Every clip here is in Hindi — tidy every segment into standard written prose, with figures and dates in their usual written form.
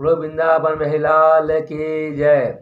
बोलो वृंदावन महिलाल की जय।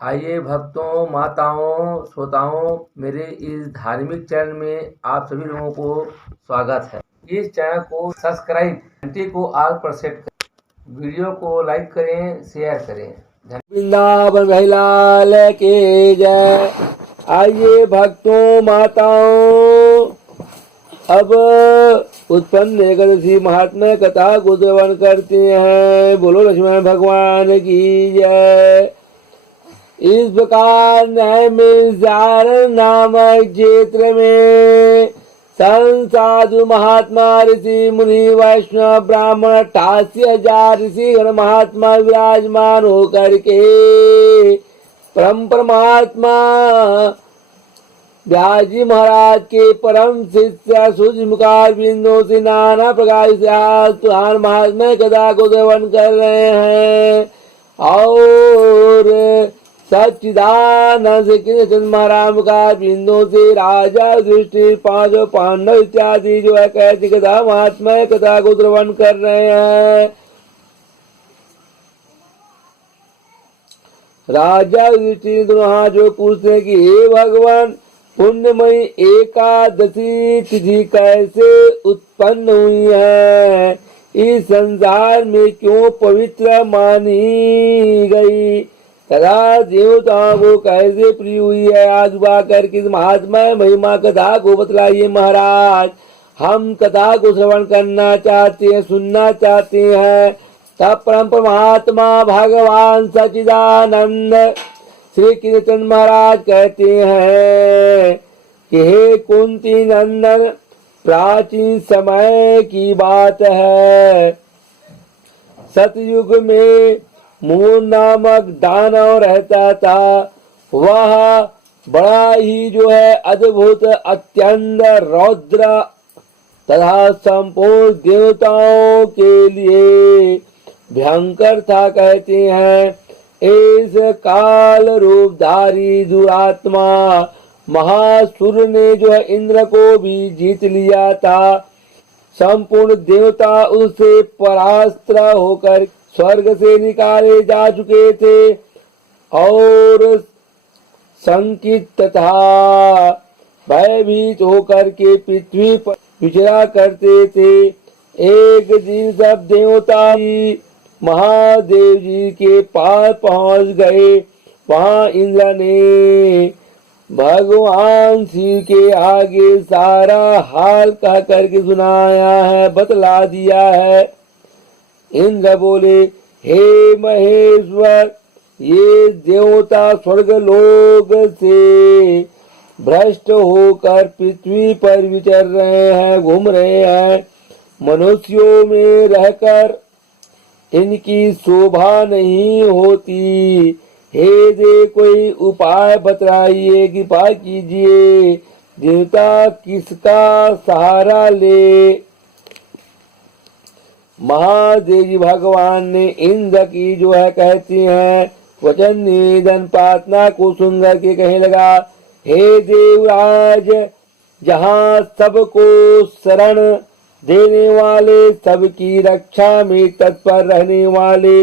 आइए भक्तों, माताओं, श्रोताओं, मेरे इस धार्मिक चैनल में आप सभी लोगों को स्वागत है। इस चैनल को सब्सक्राइब, घंटी को ऑल पर सेट करें, वीडियो को लाइक करें, शेयर करें। वृंदावन महिलाल की जय। आइए भक्तों, माताओं, अब उत्पन्न एकादशी महात्म्य कथा को श्रवण करते हैं। बोलो लक्ष्मण भगवान की जय। इस प्रकार नैमिषारण्य नामक क्षेत्र में संत साधु महात्मा ऋषि मुनि वैष्णव ब्राह्मण 88,000 ऋषि गण महात्मा विराजमान होकर के परम परमात्मा व्यास जी महाराज के परम शिष्य सूर्यमुखार बिंदु से नाना प्रकार से महात्मा कथा को श्रवण कर रहे हैं। और सच्चिदानंद कृष्ण महाराज का बिंदु से राजा दृष्टि पांचों पांडव इत्यादि जो है कहती कथा महात्मा कथा को श्रवण कर रहे हैं। राजा दृष्टि दोनों जो पूछते कि हे भगवान, पुण्यमयी एकादशी तिथि कैसे उत्पन्न हुई है, इस संसार में क्यों पवित्र मानी गई तथा देवताओं को कैसे प्रिय हुई है, आज कर किस महात्मा महिमा कथा को बतलाइए महाराज। हम कथा को श्रवण करना चाहते हैं, सुनना चाहते हैं। तब परम परमात्मा भगवान सच्चिदानंद श्री कृष्ण महाराज कहते हैं कि हे कुंती नंदन, प्राचीन समय की बात है। सतयुग में मूल नामक दानव रहता था। वह बड़ा ही जो है अद्भुत, अत्यंत रौद्र तथा संपूर्ण देवताओं के लिए भयंकर था। कहते हैं इस काल रूपधारी दुरात्मा महासुर ने जो है इंद्र को भी जीत लिया था। संपूर्ण देवता उससे परास्त होकर स्वर्ग से निकाले जा चुके थे और संकित तथा भयभीत होकर के पृथ्वी पर विचरा करते थे। एक दिन सब देवता महादेव जी के पास पहुंच गए। वहां इंद्र ने भगवान शिव के आगे सारा हाल कह करके सुनाया है, बतला दिया है। इंद्र बोले, हे महेश्वर, ये देवता स्वर्ग लोक से भ्रष्ट होकर पृथ्वी पर विचर रहे हैं, घूम रहे हैं। मनुष्यों में रहकर इनकी शोभा नहीं होती। हे देव, कोई उपाय बतलाइए, कृपा कीजिए। देवता किसका सहारा ले। महादेव जी भगवान ने इंद्र की जो है कहती हैं वचन निवेदन प्रार्थना को सुनकर के कहने लगा, हे देवराज, जहाँ सबको शरण देने वाले, सबकी रक्षा में तत्पर रहने वाले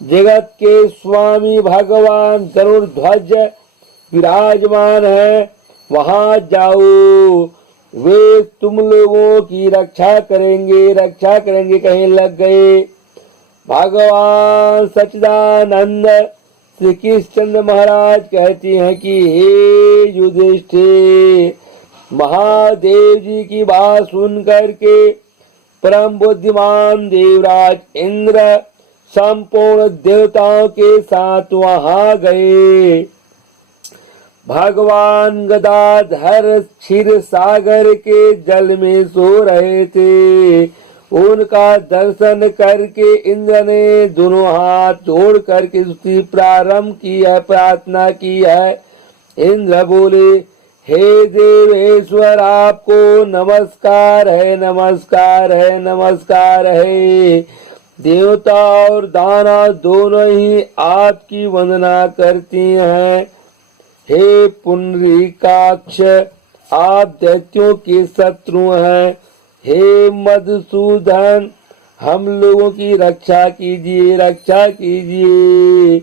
जगत के स्वामी भगवान गरुड़ ध्वज विराजमान है, वहां जाओ। वे तुम लोगों की रक्षा करेंगे कहने लग गए। भगवान सच्चिदानंद श्री कृष्ण महाराज कहती हैं कि हे युधिष्ठिर, महादेव जी की बात सुन करके परम बुद्धिमान देवराज इंद्र संपूर्ण देवताओं के साथ वहां गए। भगवान गदाधर क्षीर सागर के जल में सो रहे थे। उनका दर्शन करके इंद्र ने दोनों हाथ जोड़ करके स्तुति प्रारंभ की है, प्रार्थना की है। इंद्र बोले, हे देवेश्वर, आपको नमस्कार है, नमस्कार है, नमस्कार है। देवता और दानव दोनों ही आपकी वंदना करती हैं। हे पुंडरीकाक्ष, आप दैत्यों के शत्रु हैं। हे मधुसूदन, हम लोगों की रक्षा कीजिए, रक्षा कीजिए।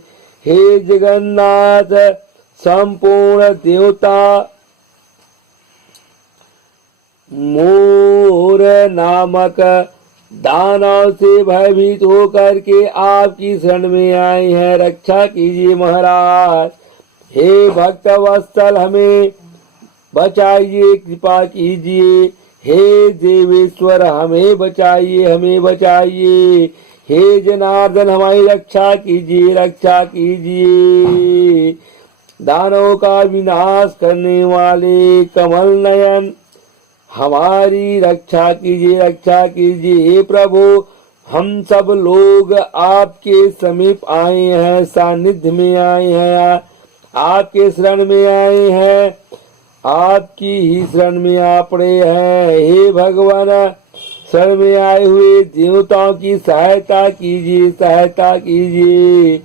हे जगन्नाथ, संपूर्ण देवता मोर नामक दानव से भयभीत होकर के आपकी शरण में आए हैं, रक्षा कीजिए महाराज। हे भक्त वत्सल, हमें बचाइए, कृपा कीजिए। हे देवेश्वर, हमें बचाइए, हमें बचाइए। हे जनार्दन, हमारी रक्षा कीजिए, रक्षा कीजिए। दानवों का विनाश करने वाले कमल नयन, हमारी रक्षा कीजिए, रक्षा कीजिए। हे प्रभु, हम सब लोग आपके समीप आए हैं, सानिध्य में आए हैं, आपके शरण में आए हैं, आपकी ही शरण में आ पड़े हैं। हे भगवान, शरण में आए हुए देवताओं की सहायता कीजिए, सहायता कीजिए।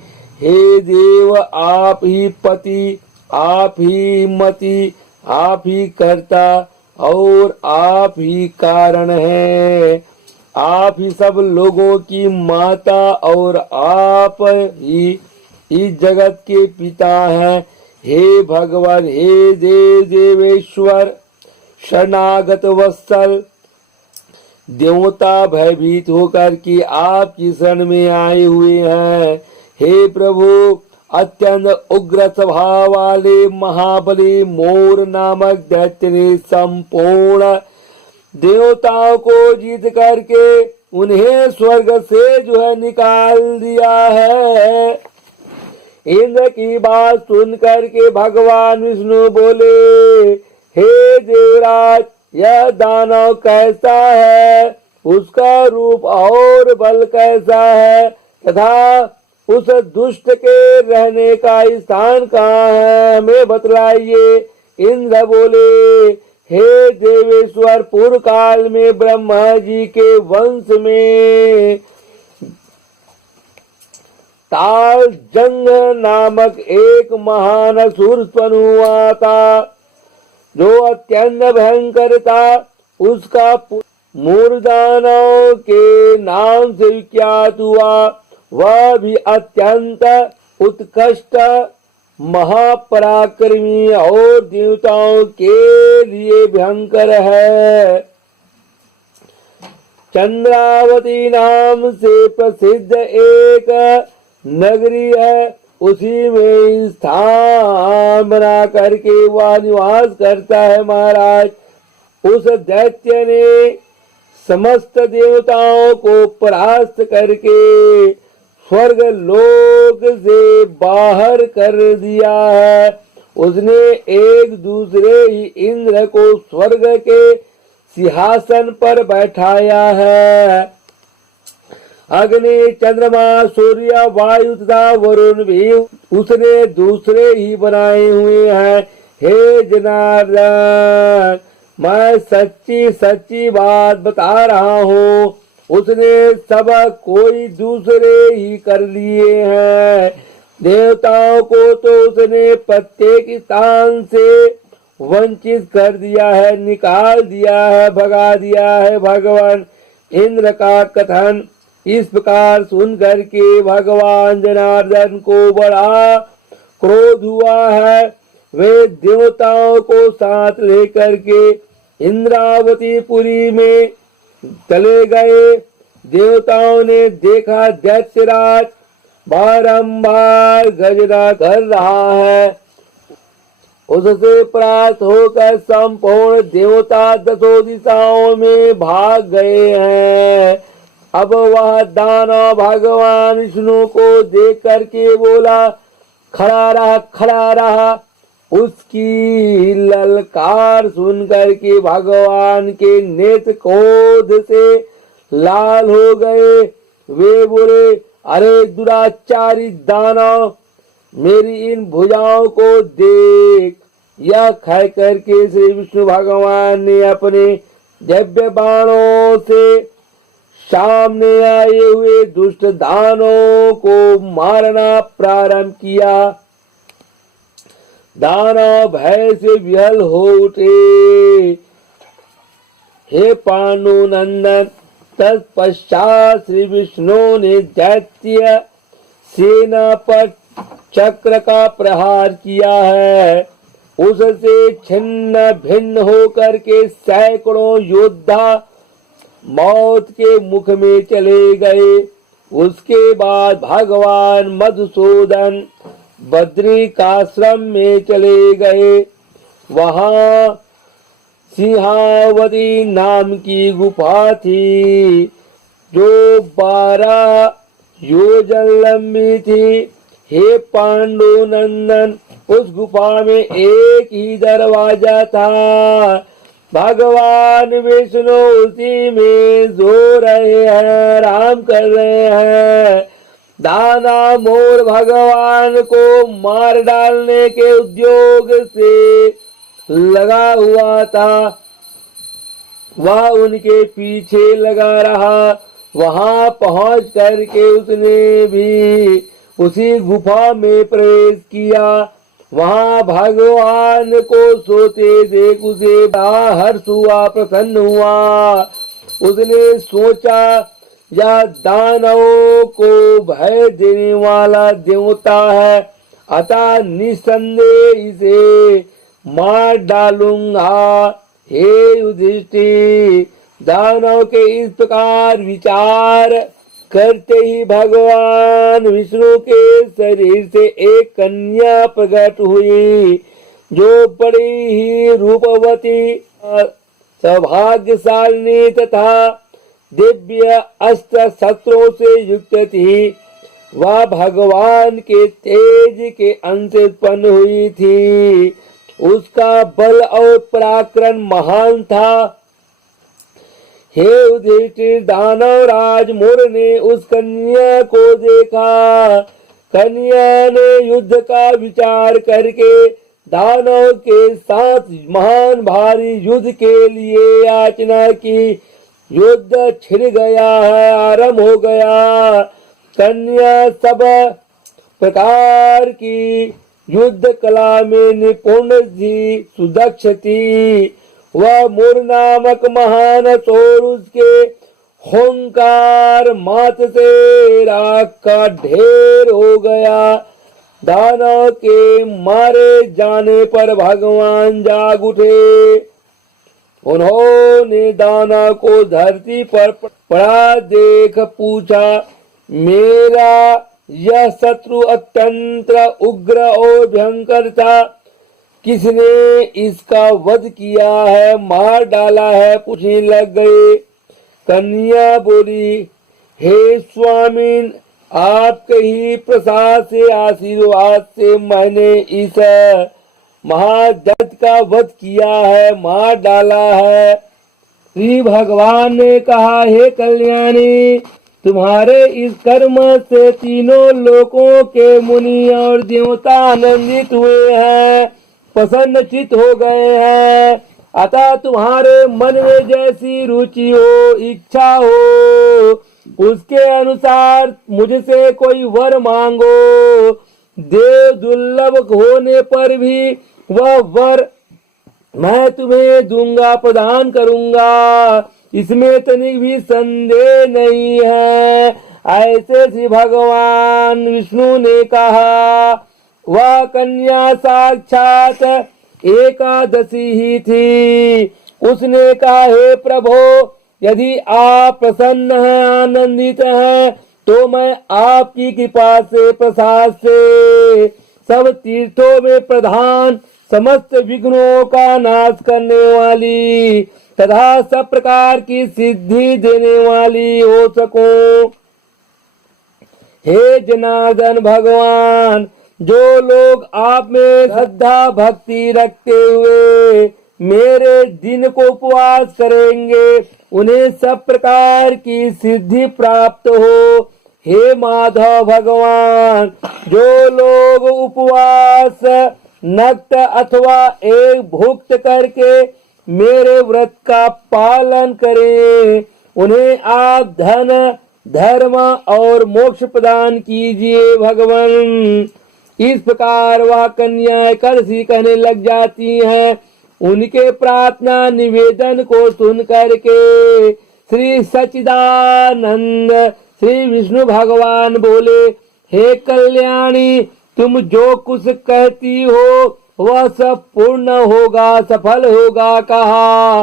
हे देव, आप ही पति, आप ही मति, आप ही कर्ता और आप ही कारण है। आप ही सब लोगों की माता और आप ही इस जगत के पिता हैं। हे भगवान, हे देव देवेश्वर, शरणागत वत्सल देवता भयभीत होकर के आपकी शरण में आए हुए हैं। हे प्रभु, अत्यंत उग्र स्वभाव वाले महाबली मोर नामक दैत्य ने संपूर्ण देवताओं को जीत करके उन्हें स्वर्ग से जो है निकाल दिया है। इंद्र की बात सुन करके भगवान विष्णु बोले, हे देवराज, यह दानव कैसा है, उसका रूप और बल कैसा है, तथा उस दुष्ट के रहने का स्थान कहाँ है, हमें बतलाइए। इंद्र बोले, हे देवेश्वर, पूर्व काल में ब्रह्मा जी के वंश में ताल जंग नामक एक महान असुर उत्पन्न हुआ था, जो अत्यंत भयंकर था। उसका मूर्दानव के नाम से विख्यात हुआ। वह भी अत्यंत उत्कृष्ट महापराक्रमी और देवताओं के लिए भयंकर है। चंद्रावती नाम से प्रसिद्ध एक नगरी है, उसी में स्थान बना करके वह निवास करता है महाराज। उस दैत्य ने समस्त देवताओं को परास्त करके स्वर्ग लोक से बाहर कर दिया है। उसने एक दूसरे ही इंद्र को स्वर्ग के सिंहासन पर बैठाया है। अग्नि, चंद्रमा, सूर्य, वायु तथा वरुण भी उसने दूसरे ही बनाए हुए हैं। हे जनार्दन, मैं सच्ची सच्ची बात बता रहा हूँ, उसने सब कोई दूसरे ही कर लिए हैं। देवताओं को तो उसने प्रत्येक स्थान से वंचित कर दिया है, निकाल दिया है, भगा दिया है। भगवान इंद्र का कथन इस प्रकार सुन करके भगवान जनार्दन को बड़ा क्रोध हुआ है। वे देवताओं को साथ लेकर के इंद्रावती पुरी में चले गए। देवताओं ने देखा दैत्यराज बारंबार गर्जना कर रहा है। उससे परास्त होकर संपूर्ण देवता दसों दिशाओं में भाग गए हैं। अब वह दानव भगवान विष्णु को देख करके बोला, खड़ा रहा, खड़ा रहा। उसकी ललकार सुन करके भगवान के नेत्र क्रोध से लाल हो गए। वे बोले, अरे दुराचारी दानव, मेरी इन भुजाओं को देख। यह कह करके श्री विष्णु भगवान ने अपने दिव्य बाणों से सामने आए हुए दुष्ट दानवों को मारना प्रारंभ किया। दानव भय से विहल हो उठे। हे पांडु नंदन, तत्पश्चात श्री विष्णु ने दैत्य सेना पर चक्र का प्रहार किया है। उससे छिन्न भिन्न होकर के सैकड़ों योद्धा मौत के मुख में चले गए। उसके बाद भगवान मधुसूदन बद्रिकाश्रम में चले गए। वहां सिंहावती नाम की गुफा थी जो 12 योजन लंबी थी। हे पांडु नंदन, उस गुफा में एक ही दरवाजा था। भगवान विष्णु उसी में सो रहे हैं, आराम कर रहे हैं। दाना मोर भगवान को मार डालने के उद्योग से लगा हुआ था। वह उनके पीछे लगा रहा। वहां पहुंच करके उसने भी उसी गुफा में प्रवेश किया। वहां भगवान को सोते देख उसे बड़ा हर्ष हुआ, प्रसन्न हुआ। उसने सोचा यह दानवों को भय देने वाला देवता है, अतः निसंदेह इसे मार डालूंगा। हे युधिष्ठिर, दानव के इस प्रकार विचार करते ही भगवान विष्णु के शरीर से एक कन्या प्रकट हुई जो बड़ी ही रूपवती, सौभाग्यशालिनी तथा दिव्य अस्त्र शस्त्रों से युक्त थी। वह भगवान के तेज के अंश से उत्पन्न हुई थी। उसका बल और पराक्रम महान था। हे युधिष्ठिर, दानव राज मोर ने उस कन्या को देखा। कन्या ने युद्ध का विचार करके दानव के साथ महान भारी युद्ध के लिए याचना की। युद्ध छिड़ गया है, आरंभ हो गया। कन्या सब प्रकार की युद्ध कला में निपुण थी, सुदक्ष थी। वह मोर नामक महान और उसके होंकार मात से राख का ढेर हो गया। दानव के मारे जाने पर भगवान जाग उठे। उन्होंने दानव को धरती पर पड़ा देख पूछा, मेरा यह शत्रु अत्यंत उग्र और भयंकर था, किसने इसका वध किया है, मार डाला है? पूछने लग गए। कन्या बोली, हे स्वामीन, आपके ही प्रसाद से, आशीर्वाद से मैंने इस महादैत्य का वध किया है, मार डाला है। श्री भगवान ने कहा, हे कल्याणी, तुम्हारे इस कर्म से तीनों लोकों के मुनि और देवता आनंदित हुए हैं, प्रसन्नचित हो गए हैं। अतः तुम्हारे मन में जैसी रुचि हो, इच्छा हो, उसके अनुसार मुझसे कोई वर मांगो। देव दुर्लभ होने पर भी वह वर मैं तुम्हें दूंगा, प्रदान करूंगा, इसमें तनिक भी संदेह नहीं है। ऐसे श्री भगवान विष्णु ने कहा। वह कन्या साक्षात एकादशी ही थी। उसने कहा, हे प्रभो, यदि आप प्रसन्न हैं, आनंदित हैं, तो मैं आपकी कृपा से, प्रसाद से सब तीर्थों में प्रधान, समस्त विघ्नों का नाश करने वाली तथा सब प्रकार की सिद्धि देने वाली हो सकूं। हे जनार्दन भगवान, जो लोग आप में श्रद्धा भक्ति रखते हुए मेरे दिन को उपवास करेंगे, उन्हें सब प्रकार की सिद्धि प्राप्त हो। हे माधव भगवान, जो लोग उपवास, नक्त अथवा एक भुक्त करके मेरे व्रत का पालन करें, उन्हें आप धन, धर्म और मोक्ष प्रदान कीजिए भगवान। इस प्रकार वह कन्या करसी कहने लग जाती हैं। उनके प्रार्थना निवेदन को सुन करके श्री सच्चिदानंद श्री विष्णु भगवान बोले, हे कल्याणी, तुम जो कुछ कहती हो वह सब पूर्ण होगा, सफल होगा कहा।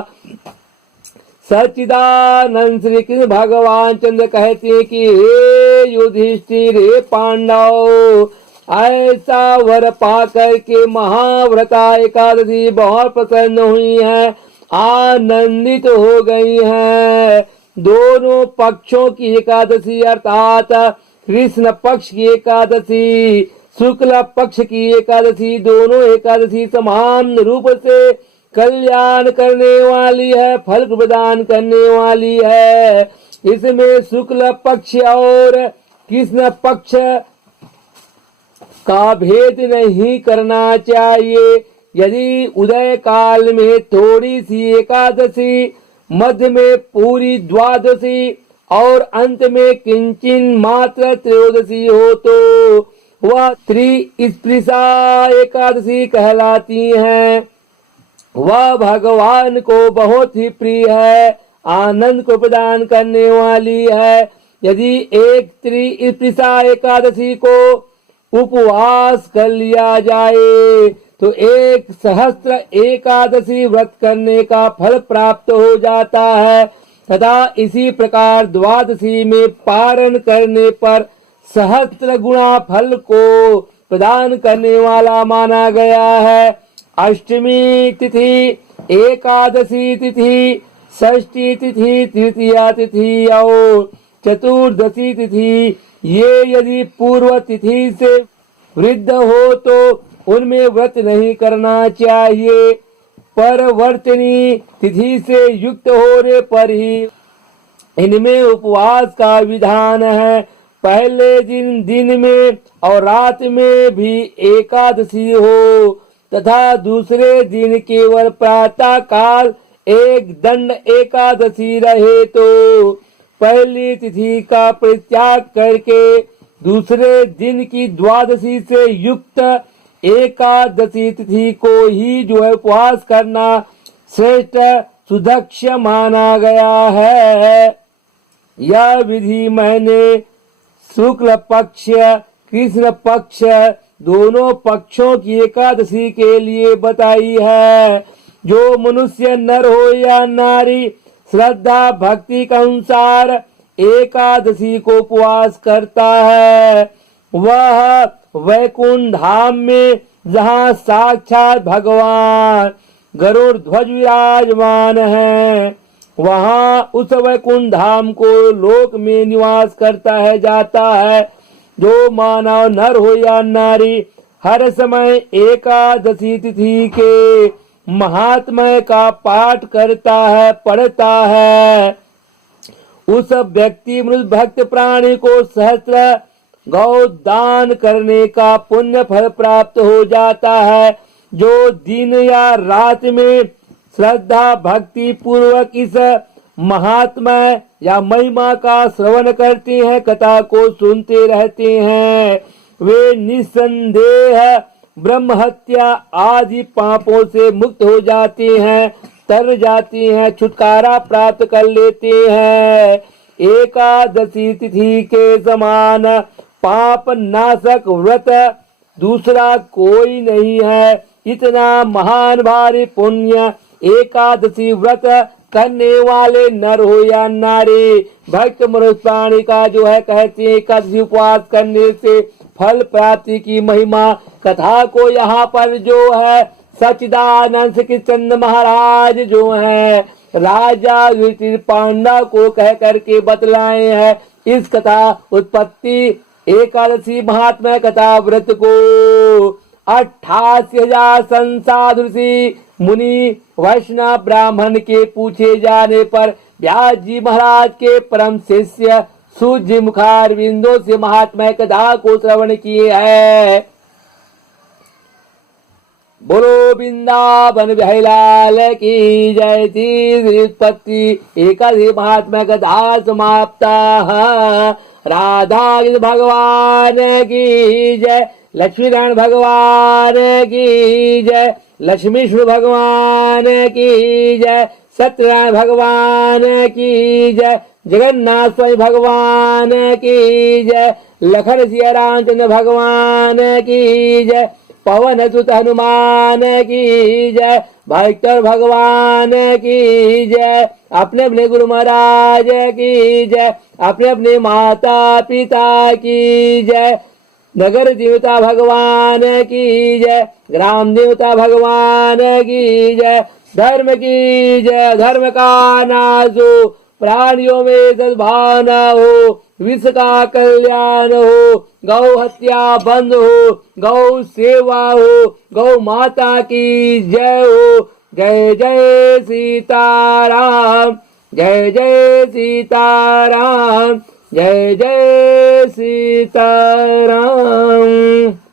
सच्चिदानंद श्री कृष्ण भगवान चंद्र कहते हैं कि हे युधिष्ठिर, हे पांडव, ऐसा वर पाकर के महाव्रता एकादशी बहुत प्रसन्न हुई है, आनंदित हो गई है। दोनों पक्षों की एकादशी अर्थात कृष्ण पक्ष की एकादशी, शुक्ल पक्ष की एकादशी, दोनों एकादशी समान रूप से कल्याण करने वाली है, फल प्रदान करने वाली है। इसमें शुक्ल पक्ष और कृष्ण पक्ष का भेद नहीं करना चाहिए। यदि उदय काल में थोड़ी सी एकादशी, मध्य में पूरी द्वादशी और अंत में किंचिन मात्र त्रयोदशी हो तो वह त्रिस्पृशा एकादशी कहलाती हैं। वह भगवान को बहुत ही प्रिय है, आनंद को प्रदान करने वाली है। यदि एक त्रिस्पृशा एकादशी को उपवास कर लिया जाए तो 1 सहस्त्र एकादशी व्रत करने का फल प्राप्त हो जाता है, तथा इसी प्रकार द्वादशी में पारण करने पर सहस्त्र गुणा फल को प्रदान करने वाला माना गया है। अष्टमी तिथि, एकादशी तिथि, षष्ठी तिथि, तृतीया तिथि और चतुर्दशी तिथि, ये यदि पूर्व तिथि से वृद्ध हो तो उनमें व्रत नहीं करना चाहिए। परवर्तनी तिथि से युक्त होने पर ही इनमें उपवास का विधान है। पहले दिन में और रात में भी एकादशी हो तथा दूसरे दिन केवल प्रातः काल एक दंड एकादशी रहे तो पहली तिथि का परित्याग करके दूसरे दिन की द्वादशी से युक्त एकादशी तिथि को ही जो है उपवास करना श्रेष्ठ सुदक्ष माना गया है। यह विधि मैंने शुक्ल पक्ष, कृष्ण पक्ष दोनों पक्षों की एकादशी के लिए बताई है। जो मनुष्य नर हो या नारी श्रद्धा भक्ति के अनुसार एकादशी को उपवास करता है, वह वैकुंठ धाम में जहाँ साक्षात भगवान गरुड़ ध्वज विराजमान है, वहाँ उस वैकुंठ धाम को लोक में निवास करता है जाता है। जो मानव नर हो या नारी हर समय एकादशी तिथि के महात्म्य का पाठ करता है, पढ़ता है, उस व्यक्ति मनुष्य भक्त प्राणी को सहस्त्र गौ दान करने का पुण्य फल प्राप्त हो जाता है। जो दिन या रात में श्रद्धा भक्ति पूर्वक इस महात्म्य या महिमा का श्रवण करते हैं, कथा को सुनते रहते हैं, वे निसंदेह ब्रह्म हत्या आदि पापों से मुक्त हो जाते हैं, तर जाते हैं, छुटकारा प्राप्त कर लेते हैं। एकादशी तिथि के समान पाप नाशक व्रत दूसरा कोई नहीं है। इतना महान भारी पुण्य एकादशी व्रत करने वाले नर हो या नारी भक्त मनुष्य प्राणी का जो है कहते हैं एकादशी उपवास करने से फल प्राप्ति की महिमा कथा को यहाँ पर जो है सच्चिदानंद श्री कृष्ण महाराज जो है राजा युधिष्ठिर पांडव को कह करके बतलाए हैं। इस कथा उत्पत्ति एकादशी महात्मा कथा व्रत को 88,000 संसार ऋषि मुनि वैष्णव ब्राह्मण के पूछे जाने पर व्यास जी महाराज के परम शिष्य सूर्य मुखार बिंदु से महात्मा कथा को श्रवण किए है। बोलो वृंदावन बिहारी लाल की जय। श्री उत्पत्ति एकादशी महात्मा कथा समाप्ता। राधा कृष्ण भगवान की जय, लक्ष्मी नारायण भगवान की जय, लक्ष्मी विष्णु भगवान की जय, सत्यनारायण भगवान की जय, जगन्नाथ स्वामी भगवान की जय, लखन सिया रामचंद्र भगवान की जय, पवन सुत हनुमान की जय, भास्कर भगवान की जय, अपने अपने गुरु महाराज की जय, अपने अपने माता पिता की जय, नगर देवता भगवान की जय, ग्राम देवता भगवान की जय, धर्म की जय। धर्म का नाश हो, प्राणियों में सद्भावना हो, विश्व का कल्याण हो, गौ हत्या बंद हो, गौ सेवा हो, गौ माता की जय हो। जय जय सीताराम, जय जय सीताराम, जय जय सीताराम।